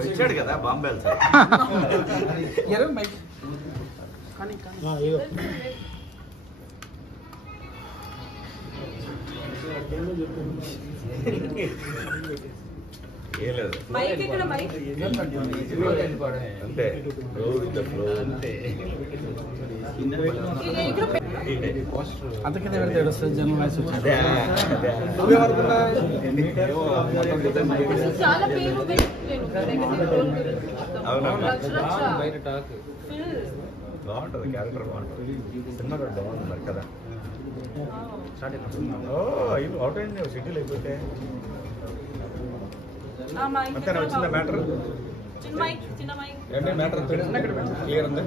వచ్చాడు కదా బాంబే అంతే ಅದಕ್ಕೆ ಹೇಳ್ತಾ ಜನ ವಯಸ್ಸು బాగుంటుంది క్యారెక్టర్ బాగుంటుంది సినిమా కూడా బాగుంటుంది కదా అవుట్ అయింది సిటీలో అయిపోతే అంతేనా వచ్చిందా మ్యాటర్ ఏంటి మ్యాటర్ క్లియర్ ఉందా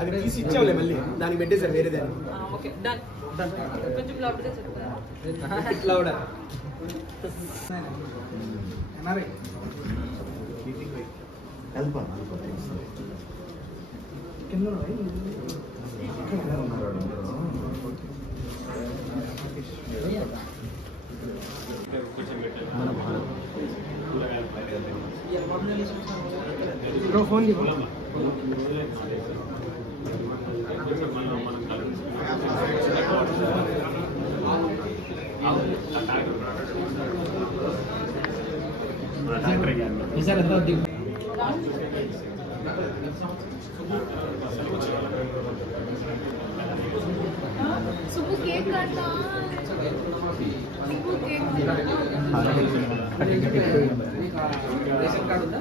అది తీసి ఇచ్చావులే మళ్ళీ దానికి పెట్టేసారు వేరే దాన్ని फोन सुबह केक काटना రేషన్ కార్డు ఉందా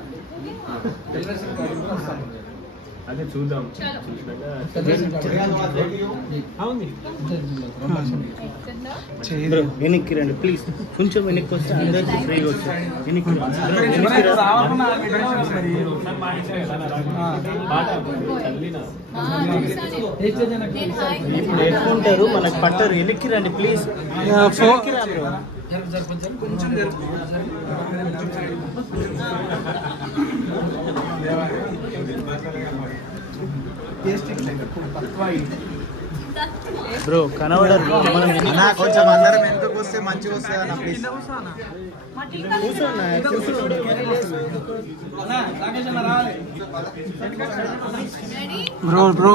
రేషన్ కార్డు అదే చూద్దాం వెనక్కి రండి ప్లీజ్ కొంచెం వెనక్కి వస్తే అందరికి ఫ్రీగా వస్తుంది వెనక్కి ఇప్పుడు ఎట్టుకుంటారు మనకు పట్టారు వెనక్కి రండి ప్లీజ్ కొంచెం బ్రో కనబడరు కొంచెం అందరం ఎందుకు వస్తే మంచిగా వస్తుంది అన్న please bro bro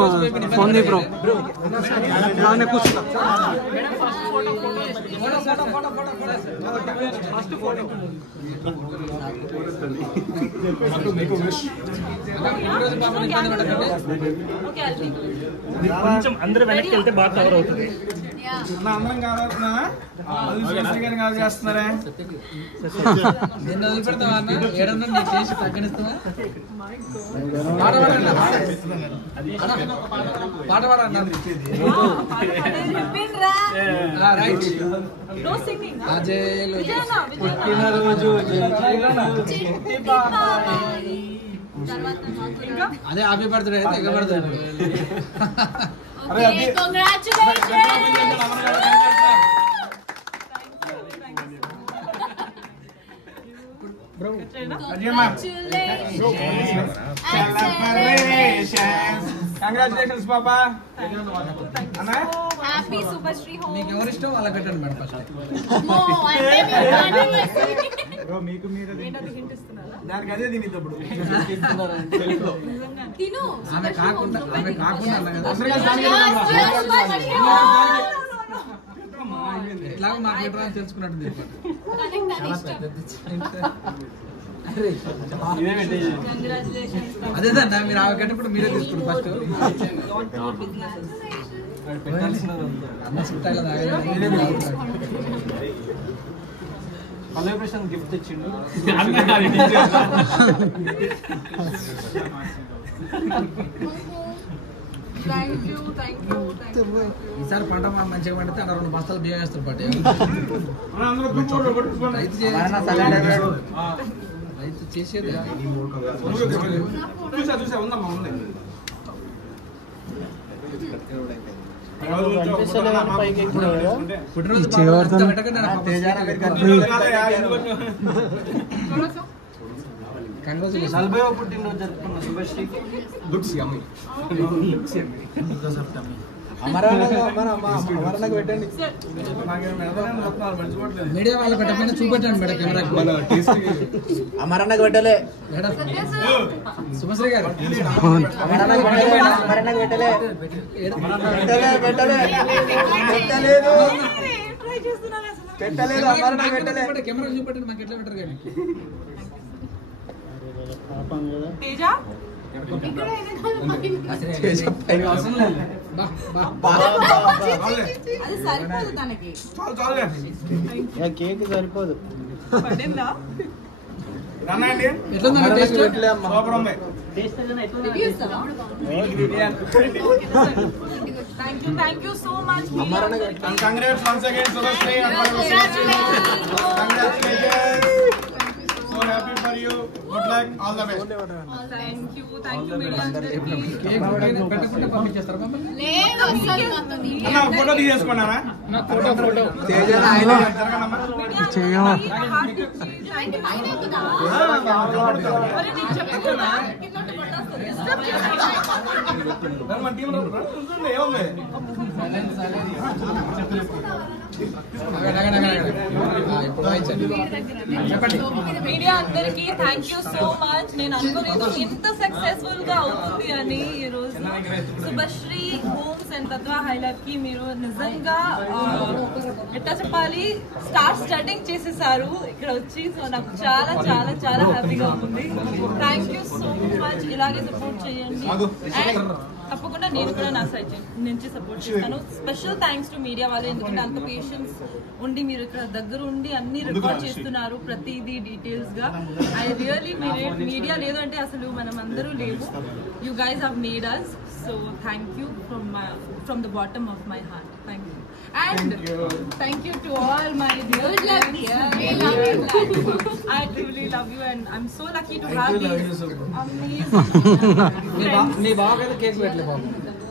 phone the bro కూర్చుంటా కొంచెం అందరూ వెనక్కి వెళ్తే బాగా కవర్ అవుతుంది అందరం కావాలన్నా చేస్తున్నారే నేను వదిలిపెడతావా అన్న ఏడన్నా నేను చేసి తగ్గనిస్తావా పాట పాడన్నా రైట్ పుట్టినరోజు అదే హ్యాపీ బర్త్డే అయితే ఎగబడుతుంది కంగ్రాచులేషన్స్ పాపా హ్యాపీ శుభశ్రీ హోమ్ మీకు ఎవరు ఇష్టం వాళ్ళకి పెట్టండి మేడం ఫస్ట్ మీకు మీరు దానికి అదే తిని ఇప్పుడు తిను ఆమె కాకుండా ఎట్లాగో మాకు పెట్టరా అని తెలుసుకున్నట్టు అదేదన్నా మీరు ఆమె కంటే ఇప్పుడు మీరే తీసుకున్నారు ఫస్ట్ అన్న చుట్టాల సెలబ్రేషన్ గిఫ్ట్ ఇచ్చిండు ఈసారి పంట మంచిగా పండితే అక్కడ 2 బస్తాలు బియ్యం వేస్తారు పాటి రైతు చేసేది కంగ్రాచులేషన్. 40వ పుట్టినరోజు జరుపుకున్న శుభశ్రీకి లుక్స్ యమ్మీ. అమరన్నకు పెట్టండి. మీడియా వాళ్ళు పెట్టకపోయినా చూపెట్టండి మేడం కెమెరాకి. మన టేస్ట్ అమరన్నకు పెట్టలే. మేడం శుభశ్రీ గారు అమరన్నకు పెట్టలే. అమరన్నకు పెట్టలే. పెట్టలే. పెట్టలేదు. పెట్టలేదు. అమరన్నకు పెట్టలే. కెమెరా చూపెట్టండి మాకు ఎట్లా పెట్టరు కానీ. పాపం కదా. అవసరం లేదు. బా అది సరిపోదు తనకి. కేక్ సరిపోదు. పడిందా? ఎట్లుందండి టేస్ట్? రివ్యూ ఇస్తావా? Thank you so much. Congrats once again, Subhashri. Congratulations. So happy for you. Good luck. All the best. Thank you media అందరికీ. కేక్ పెట్టకుండా పంపించేస్తారా మమ్మల్ని? లేదు అసలు మాతో అన్న ఫోటో తీసేసుకున్నారా? నా ఫోటో చేయమా. మన టీం ఏముంది? మీడియా అందరికి థ్యాంక్ యూ సో మచ్. నేను అనుకోలేదు ఇంత సక్సెస్ఫుల్ గా అవుతుంది అని. ఈ రోజు Subhashree homes and Tattva highlight కి మీరు నిజంగా ఎట్లా చెప్పాలి స్టార్టింగ్ చేసేసారు ఇక్కడ వచ్చి. సో నాకు చాలా చాలా చాలా హ్యాపీగా ఉంది. Thank you so much. ఇలాగే సపోర్ట్ చేయండి. అండ్ తప్పకుండా నేను కూడా నా సైడ్ నుంచి సపోర్ట్ చేస్తాను. స్పెషల్ థ్యాంక్స్ టు మీడియా వాళ్ళు, ఎందుకంటే అంత పేషెన్స్ ఉండి మీరు ఇక్కడ దగ్గర ఉండి అన్ని రికార్డ్ చేస్తున్నారు ప్రతిదీ డీటెయిల్స్ గా. ఐ రియలీ మీడియా లేదు అంటే అసలు మనం అందరూ లేవు. You guys have made us. So thank you from the bottom of my heart. Thank you. And thank you to all my dear friends. I truly love you and I'm so lucky to have these amazing friends. నీ బాగా cake పెట్టలే బాబు.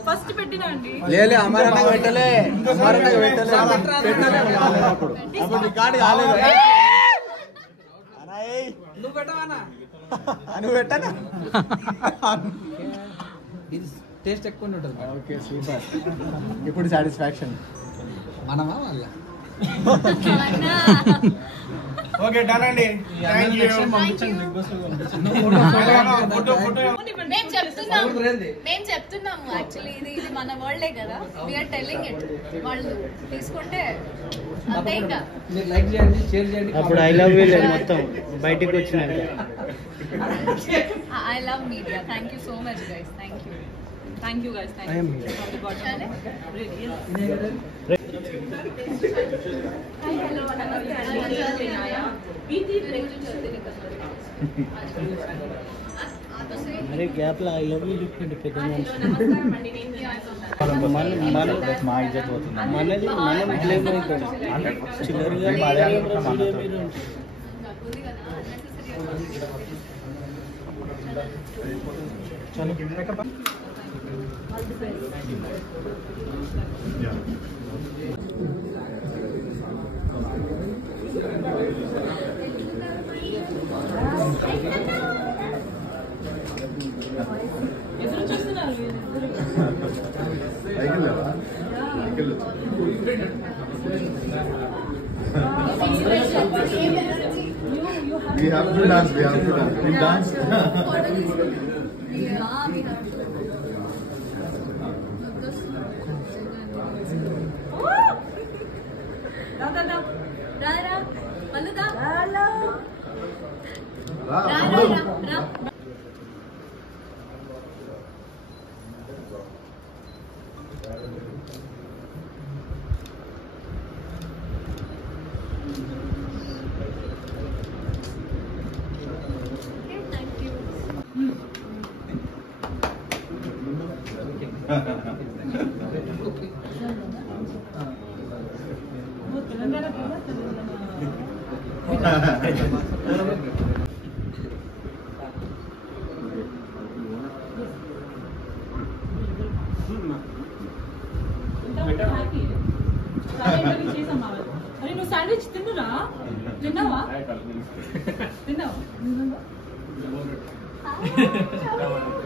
First పెట్టినండి లేలే అమరన్నకు పెట్టలే. అమరన్నకు పెట్టలే. అప్పుడు record కాలేదు. నువ్వు పెట్టవానా? నువ్వు పెట్టనా? ఇది టేస్ట్ ఎక్కువ ఉంటుంది. Okay super. ఇప్పుడు సాటిస్ఫాక్షన్ మనమా వాళ్ళ? ఓకే డన్ అండి. Thank you. మేము చెప్తున్నాము యాక్చువల్లీ ఇది మన వరల్డే కదా. We are telling it. వాళ్ళు తీసుకుంటే అంతే ఇంకా. మీరు లైక్ చేయండి, షేర్ చేయండి. అప్పుడు ఐ లవ్ యూ మొత్తం బయటికి వచ్చినాక. I love media. Thank you so much guys. Thank you. Thank you guys. Thank you. From the bottom of my heart. Really, yes. Hi, hello. అరే గ్యాప్ లో I love you చెప్పండి పెద్ద మనిషి. మా ఇజ్జత్ పోతుంది. మనది మనం బ్లేమ్ అవుతాం. చిల్లరగా ఎదురు చూస్తున్నారు We have to dance. We have to dance. We dance. అరే నువ్వు శాండ్విచ్ తిన్నావా? తిన్నావా? Hi.